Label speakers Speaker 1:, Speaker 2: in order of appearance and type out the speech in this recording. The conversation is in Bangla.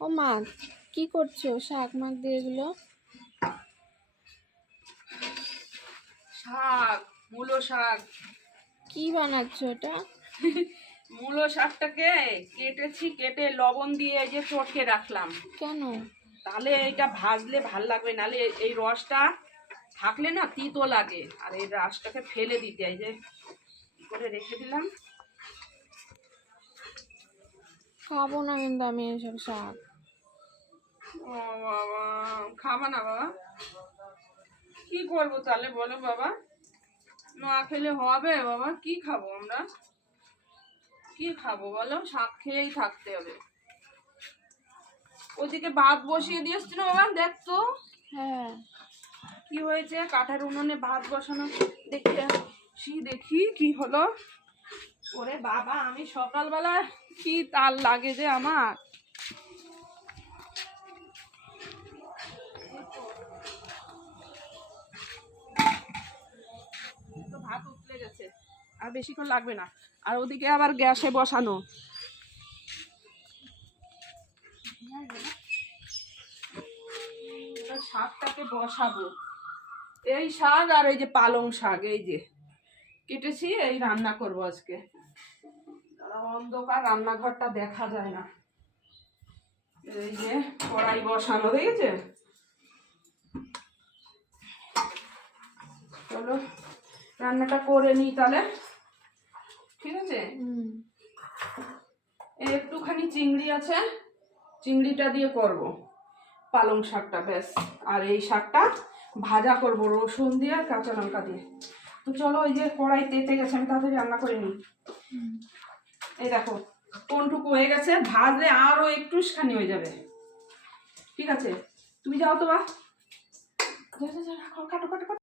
Speaker 1: ও মা কি করছ? শাক মাক দিয়ে এগুলো?
Speaker 2: শাক মূলো শাক।
Speaker 1: কি বানাচ্ছো এটা
Speaker 2: মূলো শাকটাকে কেটেছি কেটে লবণ দিয়ে এই যে চটকে রাখলাম।
Speaker 1: কেন?
Speaker 2: তাহলে এটা ভাজলে ভালো লাগবে নাহলে এই- রসটা থাকলে না তিতো লাগে। আর এই রসটাকে ফেলে দিতে এই যে করে রেখে দিলাম?
Speaker 1: খাব না কিন্তু আমি এইসব শাক।
Speaker 2: ও বাবা খাবা না বাবা? কি করব তাহলে বলো বাবা? না খেলে হবে বাবা কি খাব আমরা? কি খাব বলো? শাক খেয়েই থাকতে হবে। ওদিকে ভাত বসিয়ে দিয়েছি না বাবা? দেখ তো।
Speaker 1: হ্যাঁ।
Speaker 2: কি হয়েছে? কাঠের উনুনে ভাত বসানো। দেখে দেখি কি হলো? ওরে বাবা, আমি সকালবেলা কি তাল লাগে যে আমার? ভাত উতলে গেছে, আর বেশিক্ষণ লাগবে না। আর ওদিকে আবার গ্যাসে বসানো। শাকটাকে বসাবো। এই শাক আর এই যে পালং শাক, এই যে। কেটেছি, এই রান্না করব আজকে। অন্ধকার রান্নাঘরটা দেখা যায় না। এই যে কড়াই বসানো দেখেছে চলো রান্নাটা করে নিই তাহলে। ঠিক আছে? একটুখানি চিংড়ি আছে চিংড়িটা দিয়ে করব। পালং শাকটা ব্যাস। আর এই শাকটা ভাজা করব রসুন দিয়ে আর কাঁচা লঙ্কা দিয়ে। তো চলো ওই যে কড়াই তেতে গেছে আমি তাড়াতাড়ি রান্না করে নিই। এই দেখো, কোনটুকু হয়ে গেছে? ভাজলে আরও একটুখানি হয়ে যাবে। ঠিক আছে? তুমি যাও তো বা। কাটো কাটো।